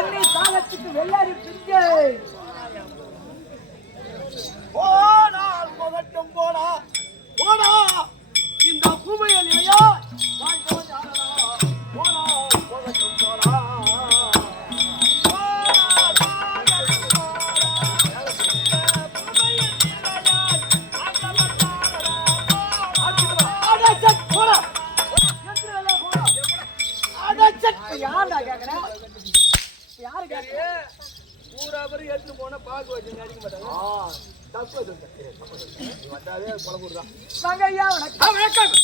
தண்ணி தாகத்துக்கு வெள்ளாரி பிஞ்சை போனால் போகட்டும் போடா போடா இந்த குமையல் இல்லையா போனால் போகட்டும் போடா யாருடா கேக்குற யாரு கேக்குற பூரா பேர் எடுத்து போனா பாக்கு வச்சு அடிக்க மாட்டாங்க தப்பு வந்தாவே குழம்பு தான் வாங்க ஐயா வணக்கம்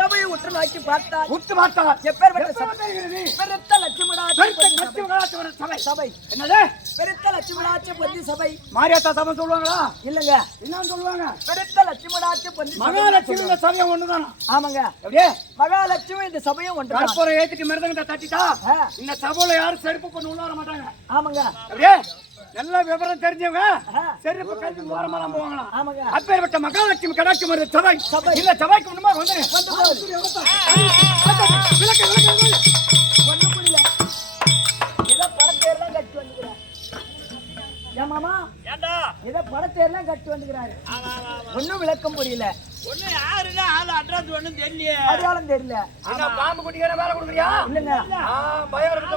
சபையை உற்று நோக்கி பார்த்தால் எப்பேற்பட்ட பெருத்த லட்சுமணாட்சி சபை என்னது பெருத்த லட்சுமணாட்சி பொந்தி சபை மாரியாத்தா சபை சொல்லுவாங்களா இல்லங்க என்னன்னு சொல்லுவாங்க பெருத்த லட்சுமணாட்சி பொந்தி மகாலட்சுமி இந்த சபையும் ஒண்ணுதானா ஆமாங்க அப்படியே மகாலட்சுமி இந்த சபையும் ஒன்று கற்பூரம் ஏத்திட்டு மிருதங்கத்தை தட்டிட்டா இந்த சபையில யாரும் செருப்பு பண்ண உள்ள வர மாட்டாங்க ஆமாங்க அப்படியே நல்ல விவரம் தெரிஞ்சவங்க செருப்பு கல்வி ஓரமா போவாங்களா ஆமாங்க அப்பேற்பட்ட மகாலட்சுமி கடாட்சி மருத சபை இல்ல சபைக்கு முன்பாக வந்து விளக்கு ஒண்ணு புரியல ஏதோ படத்தேர்லாம் கட்டி வந்துக்கிறார் ஏன் மாமா ஏண்டா ஏதோ படத்தேர்லாம் கட்டி வந்துக்கிறாரு ஒன்னும் விளக்கம் புரியல ஒண்ணு யாருன்னா ஆளு அட்ரஸ் ஒண்ணும் தெரியலையே அடையாளம் தெரியல ஆனா பாம்பு குட்டிக்கான வேலை கொடுக்குறியா இல்லங்க பயம் இருக்கு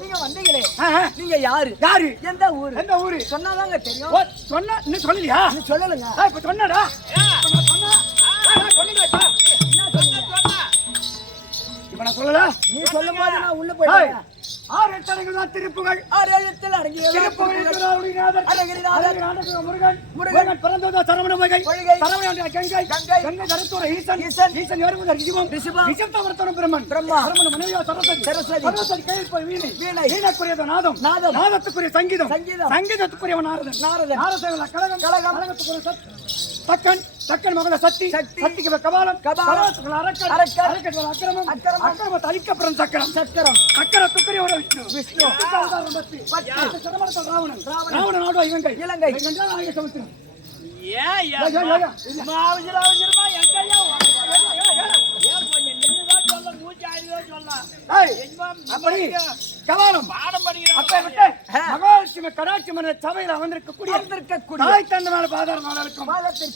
நீங்க வந்தீங்களே நீங்க யாரு எந்த ஊரு சொன்னாதாங்க தெரியும் சொன்ன இன்னும் சொல்லலையா நீ சொல்லலுங்க இப்ப சொன்னடா இப்ப நான் சொல்லல நீ சொல்லும் போது நான் உள்ள போயிட்டேன் 6 எழுத்தடங்கள் தான் திருப்புகள் 6 எழுத்தில் அடங்கிய முருகன் பிறந்ததா சரவண வகை சரவண கங்கை கங்கை தரத்தோட ஈசன் வருவதற்கு ரிஷபம் தவர்த்தன பிரம்மன் பிரம்மன் மனைவியா சரஸ்வதி கையில் போய் வீணைக்குரியது நாதத்துக்குரிய சங்கீதத்துக்குரிய நாரதன் கழகத்துக்குரிய தக்கன் மகள சக்திக்கு கபாலம் அரக்கன் அக்கிரமத்தை அழிக்கப்புறம் சக்கரத்துக்குரிய ஒரு விஷ்ணு ராவணன் ஆடுவா இலங்கை சமுத்திரம் அப்படி கவாலம் மகாலட்சுமி கடாட்சி மன்ன சபையில் அமர்ந்திருக்கக்கூடிய தாய் தந்த மேல பாதாரம்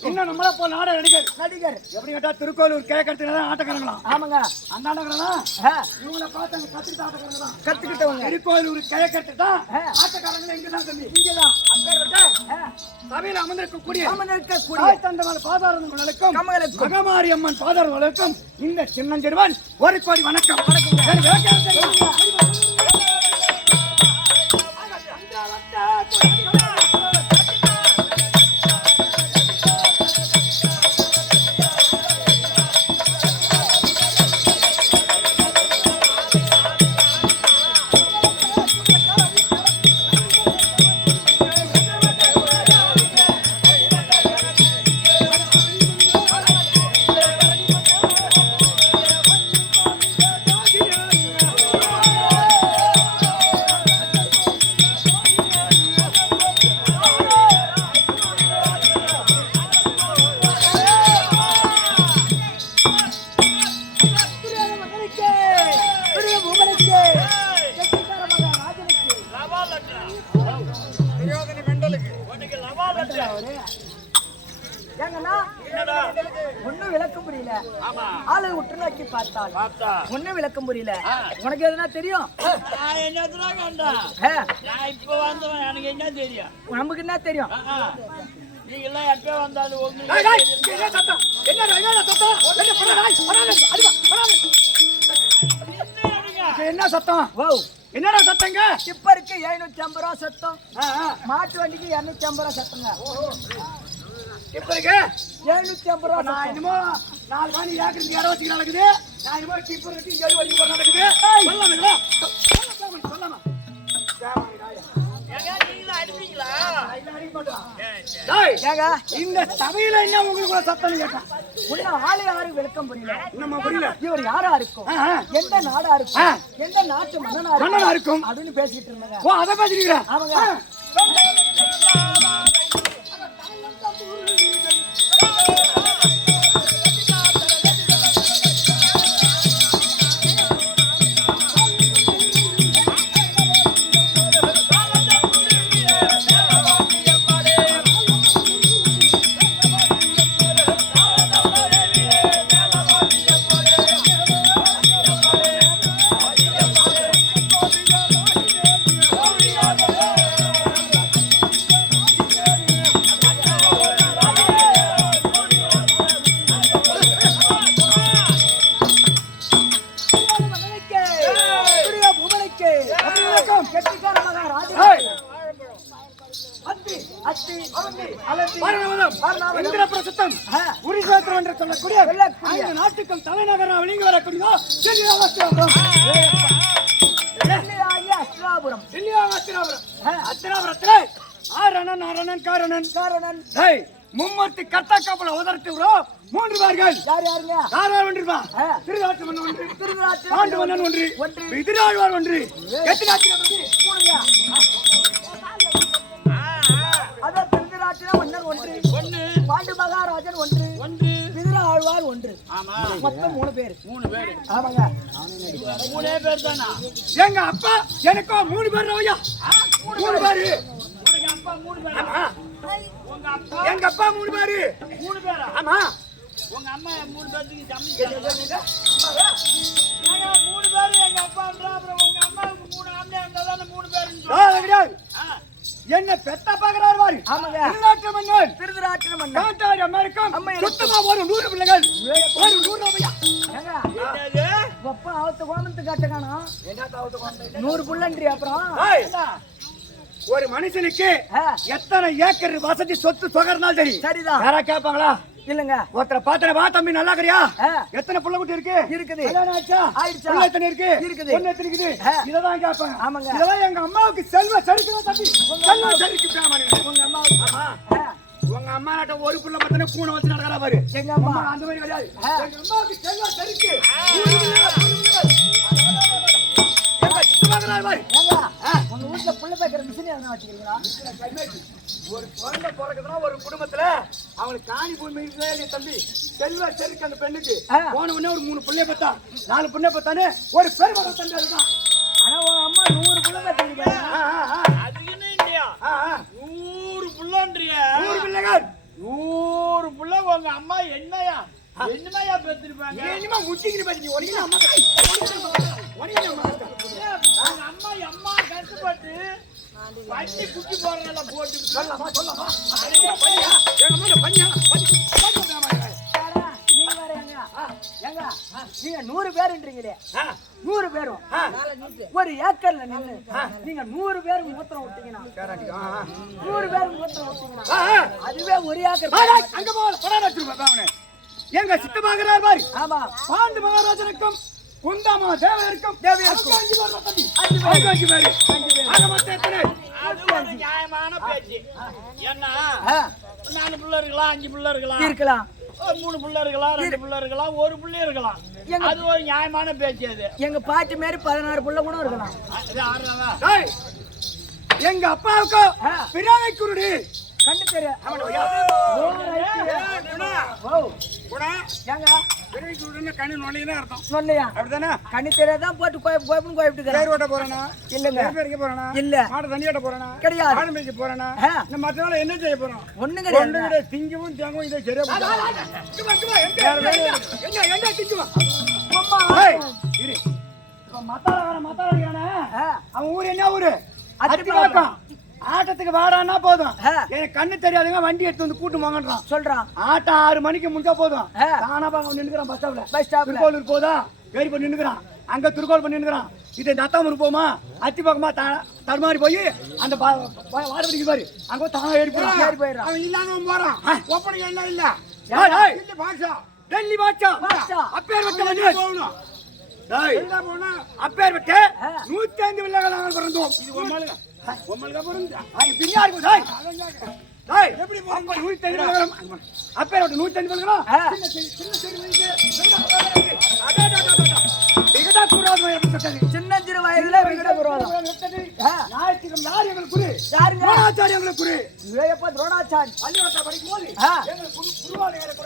இன்னும் நம்மள போல நடிகர் எப்படி கேட்டா திருக்கோளூர் கேட்கறதுல ஆட்டக்காரங்களா ஆமாங்க அந்த ஆட்டக்காரங்களா இவங்களை பார்த்து கத்துக்கிட்ட ஆட்டக்காரங்களா கத்துக்கிட்டவங்க திருக்கோளூர் கேட்கறது தான் ஆட்டக்காரங்க இங்கதான் தம்பி இங்கதான் சபையில் அமர்ந்திருக்கக்கூடிய தாய் தந்த மேல பாதாரங்களுக்கும் மகமாரி அம்மன் பாதாரங்களுக்கும் இந்த சின்னஞ்சிறுவன் 1 கோடி வணக்கம் ஒன்னும் விளக்கம் புரியல ஆளு உற்று நோக்கி பார்த்தால் ஒன்னும் விளக்கம் புரியல உனக்கு எதுனா தெரியும் இப்ப வந்தவன் எனக்கு என்ன தெரியும் நமக்கு என்ன தெரியும் நீங்க எல்லாம் எப்ப வந்தாலும் என்ன சத்தம் என்னடா சத்தங்க டிப்பருக்கு 750 ரூபா சத்தம் மாட்டு வண்டிக்கு 250 ரூபா சத்தங்க டிப்பருக்கு 750 ரூபா நான் என்னமோ 4 காணி ஏக்கருக்கு இடம் வச்சுக்க நடக்குது நான் என்னமோ டிப்பர் கட்டி ஜெய் வழி போற நடக்குது சொல்லாமா இந்த சபையில என்ன உங்களுக்கு சத்தம் கேட்டேன் உன்ன ஆளு யாரு விளக்கம் புரியல நம்ம புரியல இவர் யாரா இருக்கும் எந்த நாடா இருக்கும் எந்த நாட்டு மன்னனா இருக்கும் இருக்கும் அப்படின்னு பேசிட்டு இருந்தாங்க ஓ அத பேசிக்கிறேன் அவங்க அத்தி அலத்தி பரமபதம் பரமபதம் இந்திர பிரசித்தம் குருஷேத்திரம் என்று சொல்லக்கூடிய அந்த நாட்டுக்கும் தலைநகரம் விளங்கி வரக்கூடிய அஸ்திராபுரம் அஸ்திராபுரத்திலே ஆரணன் காரணன் மும்மூர்த்தி கர்த்தா கப்பல் அவதரித்துகிறோம். 3 பேர்கள் யாருங்க? யார் ஒன்றுமா? திருநாட்டு மன்னன் ஒன்று, பாண்டு மன்னன் ஒன்று, எதிராழ்வார் ஒன்று. எத்தனை நாட்டு? 3ங்க. அத திருநாட்டு மன்னன் ஒன்று, பாண்டு மகாராஜன் ஒன்று, எதிராழ்வார் ஒன்று. ஆமா, மொத்தம் 3 பேர். 3 பேர். ஆமாங்க. 3 பேர் தானா? எங்க அப்பா எனக்கோ 3 பேர் ஐயா. 3 பேர். உங்க அப்பா 3 பேர். ஆமா. உங்க அப்பா எங்க அப்பா 3 பேர். 3 பேரா? ஆமா. உங்க அம்மா 3 பேருக்கு சமைச்சாங்க. நாங்க 3 பேர் எங்க அப்பான்றா, அப்புறம் உங்க அம்மாவுக்கு 3 ஆம்பளை இருந்தா தானே 3 பேருன்னு கிடையாது. என்ன பெத்த பாக்குறாரு பாரு. ஆமாங்க. திருநாட்டு மன்னன், திருநாட்டு மன்னன் காட்டாரி அமெரிக்கம் சுத்தமா ஒரு 100 பிள்ளைகள். ஒரு 100 ஐயா. ஏங்க, என்னது? அப்பா அவத்து கோமத்து காட்டகானா என்ன தாவத்து கொண்டு 100 புள்ளன்றி அப்புறம் ஒரு மனுஷனுக்கு ஆ, எத்தனை ஏக்கர் வசதி சொத்து சொகர்னாலும் சரி சரிதான். யாரா கேட்பாங்களா? இல்லங்க. ஒருத்தர பாத்திர வா தம்பி நல்லா கரியா ஆ, எத்தனை புள்ள குட்டி இருக்கு? இருக்குது. கல்யாணம் ஆச்சா? ஆயிடுச்சா? புள்ள எத்தனை இருக்கு? இருக்குது. பொண்ணு எத்தனை இருக்குது? ஆ. இததான் கேட்பாங்க. ஆமாங்க. இதெல்லாம் எங்க அம்மாவுக்கு செல்வ சரிக்கணும் தம்பி. செல்வ சரிக்கு உங்க அம்மா ஆமா. ஆ, உங்க அம்மா நாட்ட ஒரு புள்ள பத்தன கூண வச்சு நடக்கறா பாரு. எங்க அம்மா அந்த மாதிரி கிடையாது. ஆ. எங்க அம்மாவுக்கு செல்வ சரிக்கு. எங்க சித்தமாகறாரு பாரு. ஏங்க, உங்க வீட்ல புள்ள பேக்கிற மிஷின் எதனா வச்சிருக்கீங்களா? ஒரு குழந்தை பிறகுதுன்னா ஒரு குடும்பத்துல அவனுக்கு காணி பூமி இல்லையா தம்பி? செல்வ செருக்கு அந்த பெண்ணுக்கு ஆ. போன உடனே ஒரு 3 பிள்ளைய பார்த்தா 4 பிள்ளை பார்த்தானே ஒரு பெருமக தம்பி அதுதான். ஆனா உங்க அம்மா 100 புள்ள பேக்கிருக்கீங்க. அதுக்குன்னு இல்லையா? 100 புள்ளன்றிய. 100 பிள்ளைகள் 100 புள்ள உங்க அம்மா என்னையா பெற்றிருப்பாங்க? இனிமே முட்டிக்கிட்டு பாத்தி நீ ஒடிக்கிற அம்மா ஒடிக்கிற அம்மா உங்க அம்மா கஷ்டப்பட்டு பட்டி குட்டி போறனால போட்டு சொல்லமா பையா எங்க அம்மா பையா ஏடா, நீங்க வேற ஏங்க? ஏங்க, நீங்க 100 பேருன்றீங்களே, 100 பேரும் ஒரு ஏக்கர்ல நின்னு நீங்க 100 பேர் மூத்திரம் விட்டீங்கன்னா 100 பேர் மூத்திரம் விட்டீங்கன்னா அதுவே ஒரு ஏக்கர். அங்க போட எங்க சித்தமாகிறார் பாரு. ஆமா. பாண்டு மகாராஜனுக்கும் குந்தாமா தேவருக்கும் தேவியருக்கும் 5 பேர் தம்பி. 5 பேர். ஆக மொத்தம் எத்தனை? அது ஒரு நியாயமான பேச்சு. ஏன்னா ஆ, 4 புள்ள இருக்கலாம், 5 புள்ள இருக்கலாம், இருக்கலாம். 3 புள்ள இருக்கலாம், 2 புள்ள இருக்கலாம், 1 புள்ள இருக்கலாம். எங்க- அது ஒரு நியாயமான பேச்சு. அது எங்க பாட்டி மாரி 16 புள்ள கூட இருக்கலாம். அது ஆடுறதா? டேய், எங்க அப்பாவுக்கு ஆ. பிராணை குருடி கண்ணு தெரிய ஓ, ஏங்க பிராணை குருடின்னு கண்ணு நுழையினா அர்த்தம். சொன்னியா? அப்படிதானே? கண்ணு தெரியாதான் போட்டு கோயப்புன்னு கோயப்பிட்டு பேர் ஓட்ட போறானா? இல்லங்க. பேர் அடிக்க போறானா? இல்ல. மாடு தண்ணி ஓட்ட போறானா? கிடையாது. ஆடு மேய்க்க போறானா? ஆ. இந்த மத்த வேலை என்ன செய்ய போறோம்? ஒண்ணும் கிடையாது. திங்கவும் தேங்கவும் இதை சரியா போச்சு. எங்க திங்குவா? அம்மா. ஏய், இரு. இப்ப மத்தாளக்காரன் ஆ, அவன் ஊர் என்ன ஊரு? அத்திப்பாக்கம். அத்திப்பாக்கம். ஆட்டத்துக்கு வாடான்னா போதும். ஆ. எனக்கு கண்ணு தெரியாதுங்க வண்டி எடுத்து வந்து கூட்டு வாங்கன்றான். சொல்றான். ஆட்டம் 6 மணிக்கு முடிஞ்சா போதும். ஆ. தானா அவன் நின்னுக்கிறான் பஸ் ஸ்டாப்ல. பஸ் ஸ்டாப்ல. திருக்கோளூர் போதா ஏறி பண்ணி நின்னுக்கிறான். அங்க திருக்கோள் பண்ணி நின்னுக்கிறான். இது நத்தாமூர் போமா அத்திப்பாக்கமா தடுமாறி போய் அந்த வாரவடிக்கு பாரு அங்க தானா ஏறி போறான். ஏறி போயிடுறான். அவன் இல்லாம போறான். ஒப்பனை என்ன இல்ல டெல்லி பாட்ஷா. டெல்லி பாட்ஷா. பாட்ஷா. அப்பேர் வட்ட வந்து போகணும். டேய் எல்லாம் போனா அப்பேர் வட்ட 105 வில்லகள் நாங்கள் பிறந்தோம். இது ஒம்மலுங்க பிறந்தா அது பின்னாடி போ. டேய் டேய் எப்படி போறோம்? 105 வில்லகம் அப்பேர் வட்ட 105 வில்லகம் சின்ன சின்ன விகடா குராது எப்படி சொல்றது? சின்னஞ்சிறு வயதுல விகட குருவாதான். ஞாயிற்றுக்கிழமை யார் எங்களுக்கு குரு? யாருங்க? துரோணாச்சாரி எங்களுக்கு குரு. இளையப்பா துரோணாச்சாரி. பள்ளிவாசல் படிக்கும் போது ஆ. எங்களுக்கு குருவாலயம்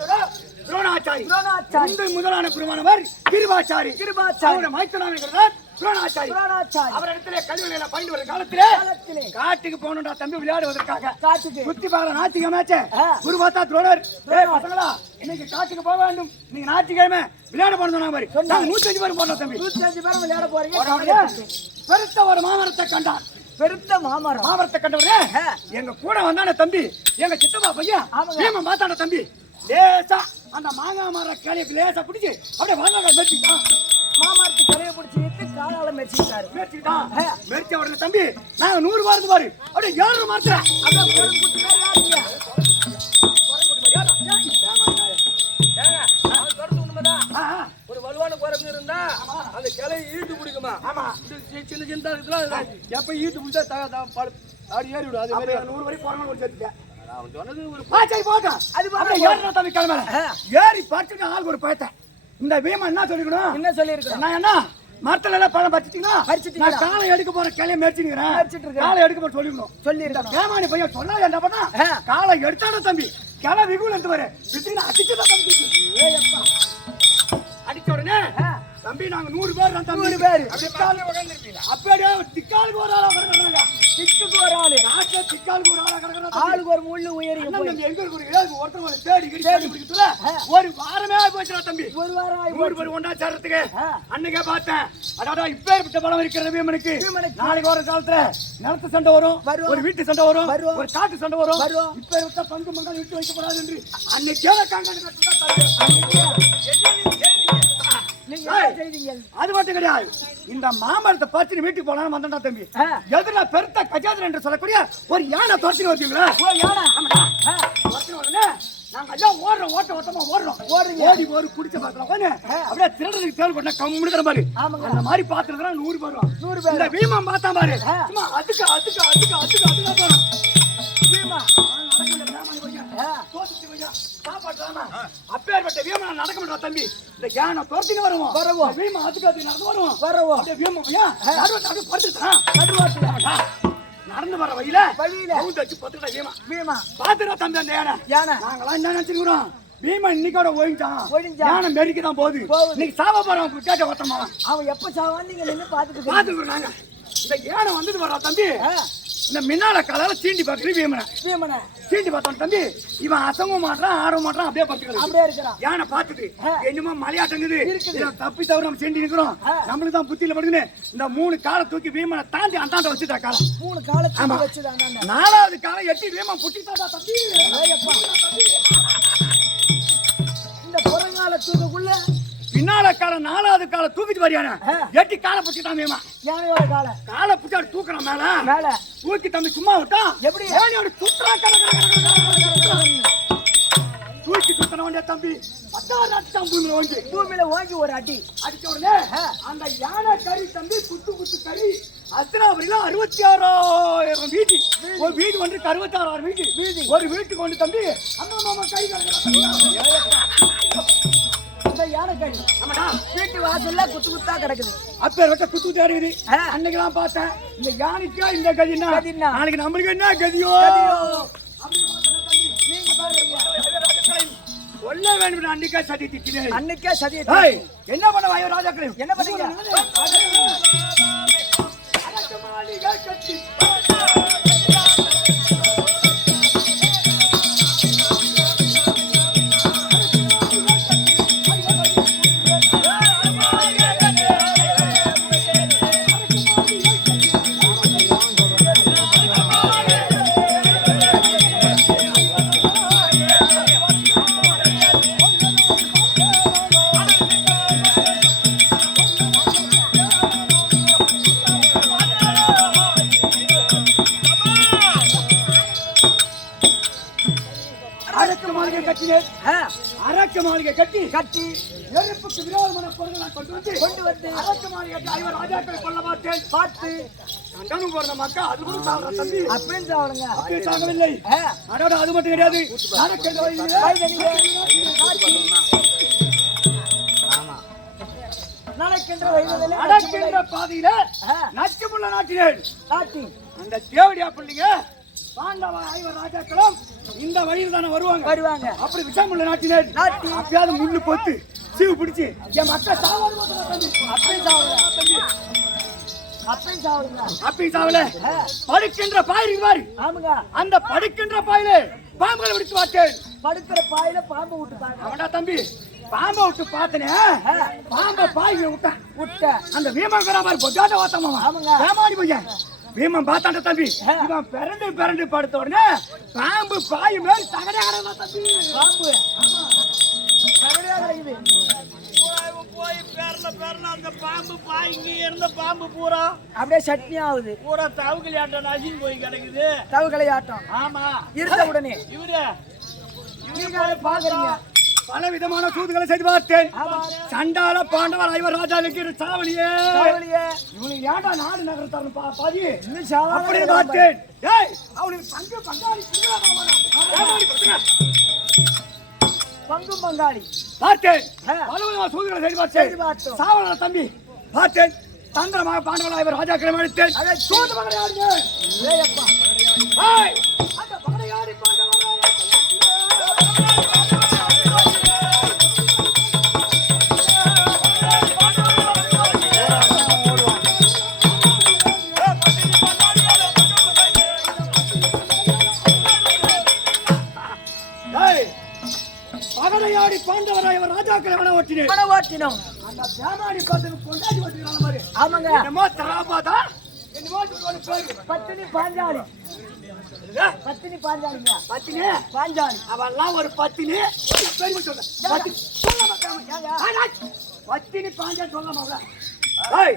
துரோணாச்சாரி. துரோணாச்சாரி. முன்பு முதலான குருவானவர் கிருபாச்சாரி. கிருபாச்சாரி. அவருடைய மைத்துனார் துரோணாச்சாரி. துரோணாச்சாரி. அவர் இடத்துல கல்விகளை பயின்று வரும் காலத்திலே காலத்திலே காட்டுக்கு போகணும்டா தம்பி விளையாடுவதற்காக காட்டுக்கு. சுத்தி பார்க்கல ஞாயிற்றுக்கிழமை ஆ. குரு பார்த்தா துரோணர் டேய் பசங்களா இன்னைக்கு காட்டுக்கு போக வேண்டும். நீங்க ஞாயிற்றுக்கிழமை விளையாட போனோம் மாதிரி நாங்க 105 பேர் போனோம் தம்பி. 105 பேரும் விளையாட போறீங்க. உடனே பெருத்த ஒரு மாமரத்தை கண்டார். பெருத்த மாமரம். மாமரத்தை கண்டவரே ஆ. எங்க கூட வந்தானே தம்பி எங்க சித்தப்பா பையன் ஆமாங்க. பீமன் பார்த்தான தம்பி லேசா அந்த மாங்காய் மர கிளைக்கு லேசா பிடிச்சி அப்படியே மாங்காய் மெட்டிட்டான். மாமரத்து கலையை பிடிச்சி இழுத்து காலால மெரிச்சுக்கிட்டாரு. மெரிச்ச உடனே தம்பி நாங்க 100 வாரது பாரு அப்படியே 7 மாத்திர அதான் குரங்கு குட்டி மாதிரி ஆடுங்க. ஒரு வலுவான குரங்கு இருந்தா அந்த கிளையை ஈட்டு பிடிக்குமா? ஆமா சின்ன சின்னதா இருக்குல்ல, எப்ப ஈட்டு பிடிச்சா அப்படி ஏறி விடும். அது மாதிரி 100 வரை போறவங்க ஒரு சேர்த்துட்டேன். அவன் சொன்னது ஒரு சரி போட்டோம். அது அப்படியே ஏறினா தம்பி கிளம்பல. ஏறி பார்த்துட்டு ஆளுக்கு ஒரு பயத்தை. இந்த பீமா என்ன சொல்லிக்கணும்? என்ன சொல்லியிருக்கிறோம்? நான் என்ன மரத்துல எல்லாம் பழம் பறிச்சிட்டீங்களா? பறிச்சிட்டீங்களா? நான் காலை எடுக்க போற கிளைய மெரிச்சிருக்கிறேன். காலை எடுக்க போற சொல்லிக்கணும். சொல்லியிருக்கிறோம். கேமானி பையன் சொன்னா என்ன பண்ணா? காலை எடுத்தாட தம்பி கிளை விகுல இருந்து வர விசிறினா அடிச்சுதான் தம்பி. ஏயப்பா அடிச்ச உடனே தம்பி நாங்க 100 பேர் தான் தம்பி. 100 பேர். அப்படியே திக்காலுக்கு ஒரு ஆளா கிடக்குறாங்க. திக்குக்கு ஒரு ஆளு, நாட்டுல திக்காலுக்கு ஒரு ஆளா கிடக்குறாங்க. ஆளுக்கு ஒரு முள்ளு உயரி போய் எங்க இருக்கிற ஒருத்தர் தேடி பிடிக்கிறதுல ஒரு வாரமே போச்சுடா தம்பி. ஒரு வாரம் ஆகி 100 பேர் ஒண்ணா சேர்றதுக்கு அன்னைக்கே பார்த்தேன். அடாடா இப்பேற்பட்ட பலம் இருக்கிற வீமனுக்கு நாளைக்கு வர காலத்துல நிலத்து சண்டை வரும், ஒரு வீட்டு சண்டை வரும், ஒரு காட்டு சண்டை வரும். இப்பேற்பட்ட பங்கு மங்கால் விட்டு வைக்கப்படாது என்று அன்னைக்கே அது மட்டும் கிடையாது. இந்த மாமரத்தை பார்த்து வீட்டுக்கு போனா வந்தா தம்பி எதிர பெருத்த கஜாதர் என்று சொல்லக்கூடிய ஒரு யானை துரத்தி வச்சுங்களா? நாங்க எல்லாம் ஓடுறோம், ஓட்டமா ஓடுறோம். ஓடி ஒரு குடிச்ச பாக்கலாம் அப்படியே திருடனுக்கு தேவை பண்ண கம்முடுக்கிற மாதிரி அந்த மாதிரி பாத்துருக்கா 100 பேர் 100 பேர். இந்த வீமா பார்த்தா பாரு சும்மா அதுக்கு போறோம். வீமா அப்பேற்பட்ட வீமா நடக்க மாட்டா தம்பி. இந்த யானை துரத்தின்னு வருவோம், வீமா அதுக்கு நடந்து வருவோம். நடந்து வர வழியில வச்சு பத்துக்கிட்ட வீமா பாத்துடா தம்பி. அந்த யானை நாங்களாம் என்ன நினைச்சுக்கிறோம்? பீமா இன்னைக்கோட ஓய்ஞ்சான், யானை மெரிக்கதான் போகுது. இன்னைக்கு சாவ போறோம் கேட்ட ஓட்டமா. அவன் எப்ப சாவான்னு நீங்க நின்று பாத்துக்கிறோம். நாங்க இந்த யானை வந்துட்டு வர்றா தம்பி. இந்த மின்னால காலால சீண்டி பாக்குறது வீமனை சீண்டி பார்த்தோம் தம்பி. இவன் அசங்கவும் மாட்டான், ஆடவும் மாட்டான், அப்படியே இருக்கிறான். யானை பார்த்துட்டு என்னமோ மலையாட்டங்குது, தப்பி தவிர நம்ம சீண்டி இருக்கிறோம். நம்மளுக்கு தான் புத்தியில படுதுன்னு இந்த 3 காலை தூக்கி வீமனை தாண்டி அந்தாண்ட வச்சுட்டா காலம். 3 காலை வச்சுதான் 4வது காலை எட்டி வீமன் புட்டிட்டாடா தம்பி. இந்த புறங்கால தூக்கக்குள்ள பின்னால காலை 4வது காலை தூக்கிட்டு வரியான எட்டி காலை புட்டிட்டான் வீமா. யானையோட காலை புட்டாடு தூக்குறான் மேல தூக்கி தம்பி சும்மா விட்டா எப்படி யானையோட சுத்துறா தூக்கி சுத்தன வேண்டிய தம்பி 10 அடிச்சான் பூமியில ஓங்கி ஒரு அடி அடிச்ச உடனே அந்த யானை கறி தம்பி குத்து கறி அஸ்திராபுரியில 66,000 வீதி. ஒரு வீடு ஒன்று 66,000 வீதி. ஒரு வீட்டுக்கு ஒன்று தம்பி அம்மா மாமா கறி யானைக்கறி வீட்டு வாசல்ல குத்தா கிடக்குது. அப்பேற்பட்ட குத்து தேடுது. அன்னைக்கு நான் பார்த்தேன் இந்த யானைக்கா இந்த கதினா நாளைக்கு நம்மளுக்கு என்ன கதியோ சொல்ல வேண்டும். அன்னைக்கே சதி திட்டினேன். அன்னைக்கே சதி என்ன பண்ண வாயோ ராஜாக்களே? என்ன பண்ணீங்க? அரக்க மாளிகை கட்டி நெருப்புக்கு விரோதமான பொருள்களை கொண்டு வந்து அரக்க மாளிகை ஐவர் ராஜாக்களை கொல்ல பார்த்து கண்டனும் போற மக்கா அது கூட சாவற தம்பி. அப்பே சாவறங்க. அப்பே சாகவில்லை. அடோட அது மட்டும் கிடையாது. நடக்கின்ற பாதையில நச்சுமுள்ள நாட்டினேன் அந்த தேவடியா பிள்ளைங்க பாண்டவ ஐவர் ராஜாக்களும் இந்த வழியில் தானே வருவாங்க. அப்படி விஷமுள்ள நாட்டினர் அப்பயாவது முள்ளு போத்து சீவு பிடிச்சு என் மக்கள் அப்பயும் சாவல படுக்கின்ற பாய் பாரு. அந்த படுக்கின்ற பாயில பாம்புகளை விடுத்து பார்த்தேன். படுக்கிற பாயில பாம்பு விட்டு அவனா தம்பி பாம்பை விட்டு பார்த்தனே பாம்பை பாய் விட்ட அந்த வீமன் மாதிரி பொட்டாட்ட ஓத்தமா ஏமாடி பையன் வீமன் பார்த்தாண்ட தம்பி இவன் பிறண்டு படுத்த உடனே பாம்பு பாய் மேல் தகடையா தம்பி பாம்பு தகடையா போய் பேரல அந்த பாம்பு இங்க இருந்த பாம்பு பூரா அப்படியே சட்னி ஆகுது. பூரா தவுக்கலி ஆட்டம் நசின்னு போய் கிடக்குது. தவுகளை ஆட்டம். ஆமா. இருந்த உடனே இவரு பாக்குறீங்க. பல விதமான சூதுகளை செய்து பார்த்தேன். சண்டால பாண்டவர் ஐவர் ராஜாவுக்கு சாவலியே இவனுக்கு ஏன்டா நாடு நகரத்தாரு பாதி அப்படின்னு பார்த்தேன். அவனுக்கு பங்கு பங்காளி பார்த்தேன். பல விதமான சூதுகளை செய்து பார்த்தேன். சாவல தம்பி பார்த்தேன். தந்திரமாக பாண்டவர் ஐவர் ராஜாக்களை அழைத்தேன். சூது பகடையாடுங்க. அந்த பகடையாடி பாண்டவர் பகடையாடி பாண்டவராய் ராஜாக்களை ஓட்டினோம். அந்த பேமாடி பார்த்து கொண்டாடி ஓட்டினால மாதிரி. ஆமாங்க. என்னமோ தராபாதா என்னமோ ஒரு பேரு பத்தினி பாஞ்சாலி. பத்தினி பாஞ்சாலிங்க. பத்தினி பாஞ்சாலி அவெல்லாம் ஒரு பத்தினி பெருமை சொல்ல பத்தினி பாஞ்சாலி சொல்லலாமா?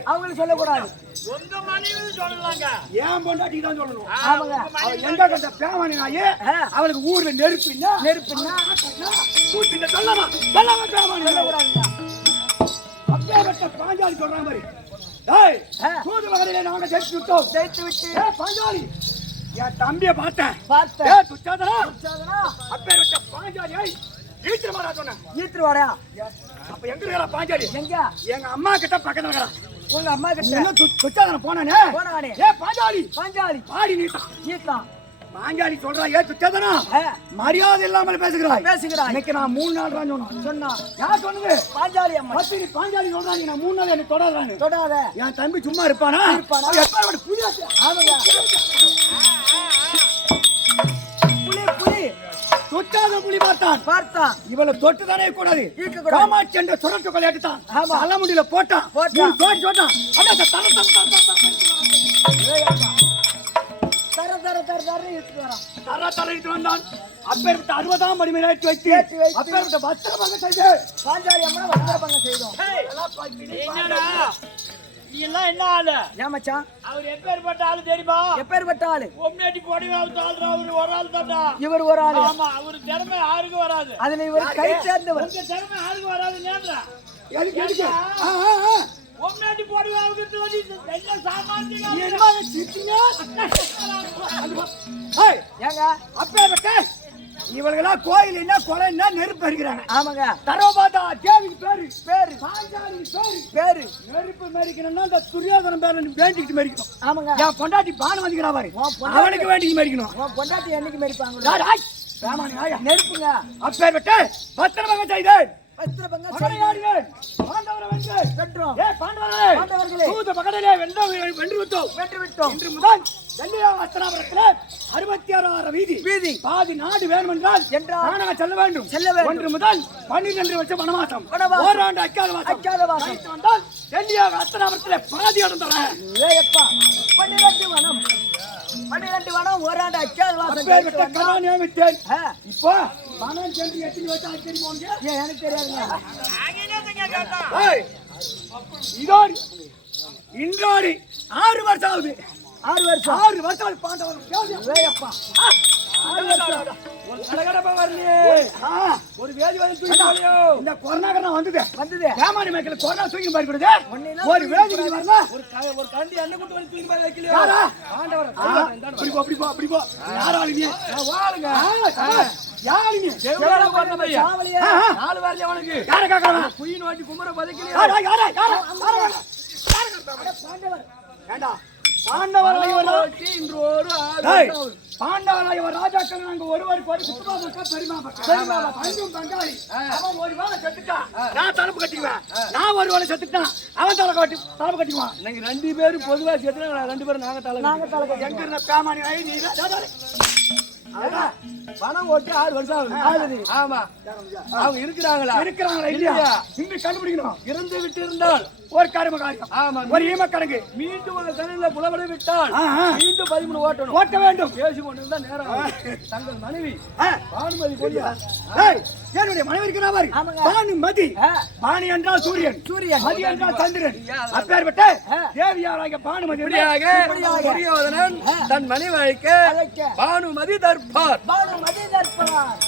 அவங்களுக்கு சொல்லக்கூடாது. உங்க மனைவி சொல்லலாங்க. ஏன் பொண்டாட்டி தான் சொல்லணும். ஆமாங்க. அவள் எங்க கண்ட பேமானி நாயே அவளுக்கு ஊர்ல நெருப்புன்னா சொல்லலாமா? சொல்லாம பேமானி சொல்லக்கூடாதுங்க. அப்படியே பாஞ்சாலி சொல்ற மாதிரி சூது வகையில நாங்க ஜெயித்து விட்டு பாஞ்சாலி என் தம்பியை பார்த்தேன். அப்பேற்பட்ட பாஞ்சாலியை ஈத்திரமாடா சொன்னேன். ஈத்திரவாடா? அப்ப எங்க இருக்கிற பாஞ்சாலி? எங்க? எங்க அம்மா கிட்ட பக்கத்துல இருக்கிறா. உங்க அம்மா கிட்ட துச்சாதன போனானே. பாஞ்சாலி பாடி நீட்டான். பாஞ்சாலி சொல்றா, ஏ துச்சாதனா மரியாதை இல்லாமல் பேசுகிறாய். இன்னைக்கு நான் 3 நாள் சொன்னா யார் சொன்னது? பாஞ்சாலி அம்மா. பாஞ்சாலி சொல்றா, நீ நான் 3 நாள் என்ன தொடாத. என் தம்பி சும்மா இருப்பானா? தொட்டாத புலி பார்த்தான். இவளை தொட்டு தானே கூடாது. காமாட்சி என்ற சுரட்டு கொலையாட்டுத்தான். தலைமுடியில போட்டான். அப்பேற்பட்ட 60ஆம் மணி மேல வைத்து அப்பேற்பட்ட வஸ்திரபங்க செய்து பாஞ்சாலி அம்மா வஸ்திரபங்க செய்தோம். இதெல்லாம் என்ன ஆளு? ஏன் மச்சான்? அவர் எப்பேற்பட்ட ஆளு தெரியுமா? எப்பேற்பட்ட ஆளு? ஒம்னேட்டி போடிவாவு தாள்ற அவரு ஒரு ஆள் தான்டா. இவர் ஒரு ஆளு. ஆமா, அவர் திறமை யாருக்கு வராது. அதுல இவர் கை சேர்ந்தவர். உங்க திறமை யாருக்கு வராது நேரா. எதுக்கு ஒம்னேட்டி போடிவாவுக்கு வந்து என்ன சாமானியங்க நீ என்ன சிட்டிங்க? ஏங்க அப்பேற்பட்ட இவங்களெல்லாம் கோயில்னா கொலைன்னா நெருப்பு அடிக்கிறாங்க. ஆமாங்க. தரோபாதா தேவிக்கு பேரு பாஞ்சாலி பேரு நெருப்பு மரிக்கணும்னா அந்த துரியோதனம் பேரை வேண்டிக்கிட்டு மரிக்கணும். ஆமாங்க. என் பொண்டாட்டி பானம் வந்துக்கிறா பாரு, அவனுக்கு வேண்டிக்கு மரிக்கணும். பொண்டாட்டி என்னைக்கு மரிப்பாங்க? நெருப்புங்க. அப்பேற்பட்ட பத்திரமாக செய்தேன். வஸ்திரபங்க பகடையாடினேன். பாண்டவரை வென்றேன். வென்றோம். பாண்டவர்களே சூது பகடையிலே வென்று விட்டோம். இன்று முதல் அஸ்தினாபுரத்திலே 66 வீதி பாதி நாடு வேணும் என்றால் நானாக செல்ல வேண்டும். ஒன்று முதல் 12 வருஷம் வனவாசம், ஓராண்டு அக்காதவாசம் வந்தால் டெல்லியாக அஸ்தினாபுரத்திலே பாதி அடைந்துறேன். 12 வனம் ஓராண்டு அக்காதவாசம் நியமித்தேன். இப்போ பணம் சென்று எத்தனை வச்சு அடிக்கடி போங்க எனக்கு தெரியாதுங்க. இதோடு இன்றோடு 6 வருஷம் ஆகுது. 6 வருஷம் பாண்டவர் ஒரு வேதி இந்த கொரோனா வந்தது. ஏமாடி மேய்க்கல கொரோனா தூக்கி பாரு கொடுது. ஒரு வேதி வரல, ஒரு கண்டி அண்ணன் கூட்டு வந்து தூக்கி பாரு வைக்கலையோ. ஆண்டவர் அப்படி போ யாராலுங்க வாளுங்க யாருங்க தேவரா பண்ண பையா 4 வாரல அவனுக்கு யார கேக்குறான்? குயின் வாட்டி குமர பதக்கலையோ. யார பாண்டவர் ஏண்டா பாண்டவராய் பாண்டவராய் ராஜாக்கள் நாங்க ஒருவருக்கு ஒரு சுத்தமா பக்கா பெருமா பங்கும் பங்காளி. அவன் ஒரு வேலை செத்துட்டான், நான் தலைப்பு கட்டிக்குவேன். நான் ஒரு வேலை செத்துட்டான், அவன் தலைப்பு கட்டிக்குவான். நீங்க 2 பேரும் பொதுவா செத்துனா 2 பேரும் நாங்க தலை எங்க இருந்த பேமானி நீ பணம் ஓட்டி 6 வருஷம் ஆகுது. ஆமா, அவங்க இருக்கிறாங்களா இல்லையா இன்னும் கண்டுபிடிக்கணும். இருந்து விட்டு இருந்தால் ஒரு கரும காரியம். ஆமா, ஒரு ஈம கணக்கு. மீண்டும் அந்த கண்ணில் புலப்பட விட்டால் மீண்டும் 13 ஓட்டணும். ஓட்ட வேண்டும். பேசி கொண்டிருந்தா நேரம் ஆகும். தங்கள் மனைவி பானுமதி போலியா? என்னுடைய மனைவி இருக்கிறார் பானுமதி. பானி என்றால் சூரியன், மதி என்றால் சந்திரன். அப்பேற்பட்ட தேவியாராகிய பானுமதி துரியோதனன் தன் மனைவி அழைக்க பானுமதி தர்பார். பானுமதி தர்பார்.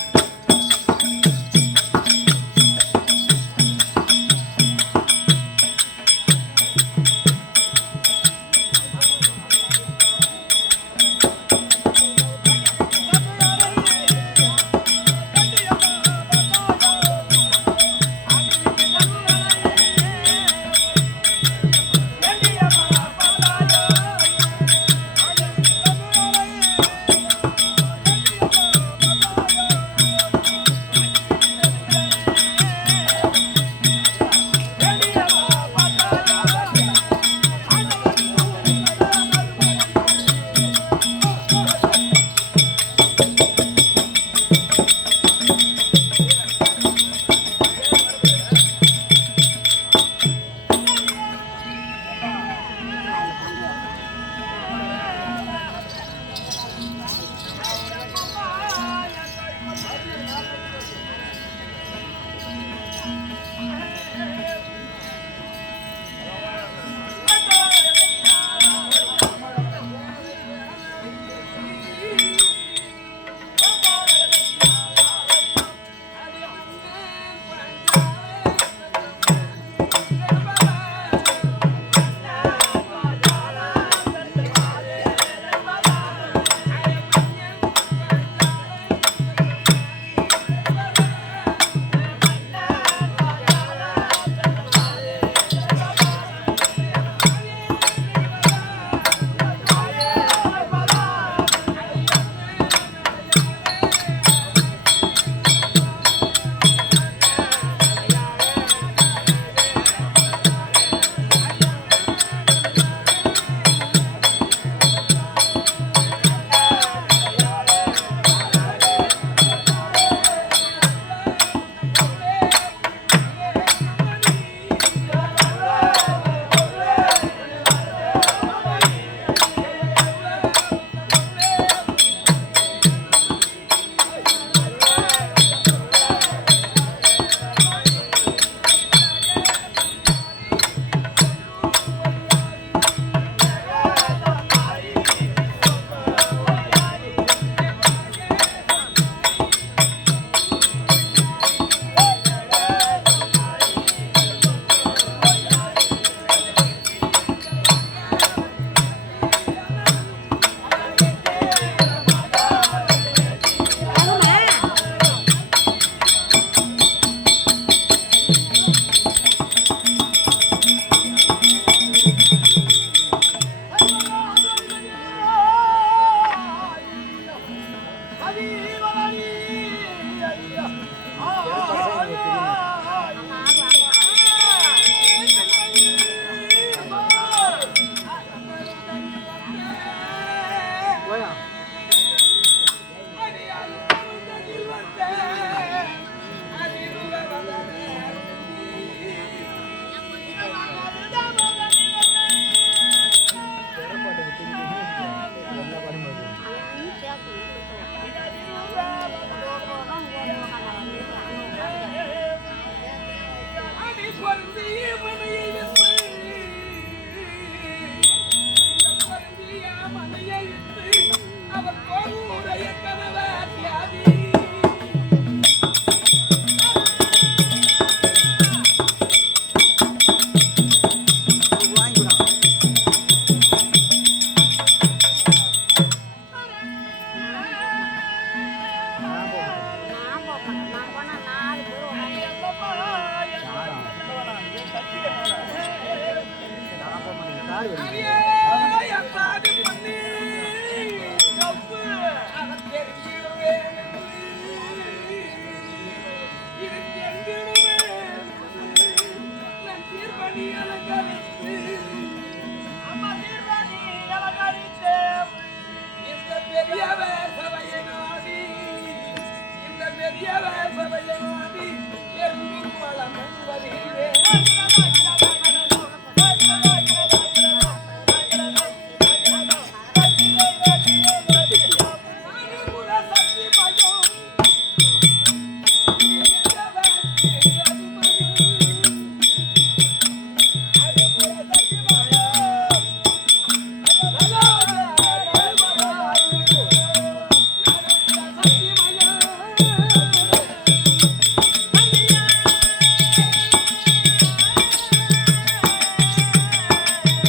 வருகிறேன்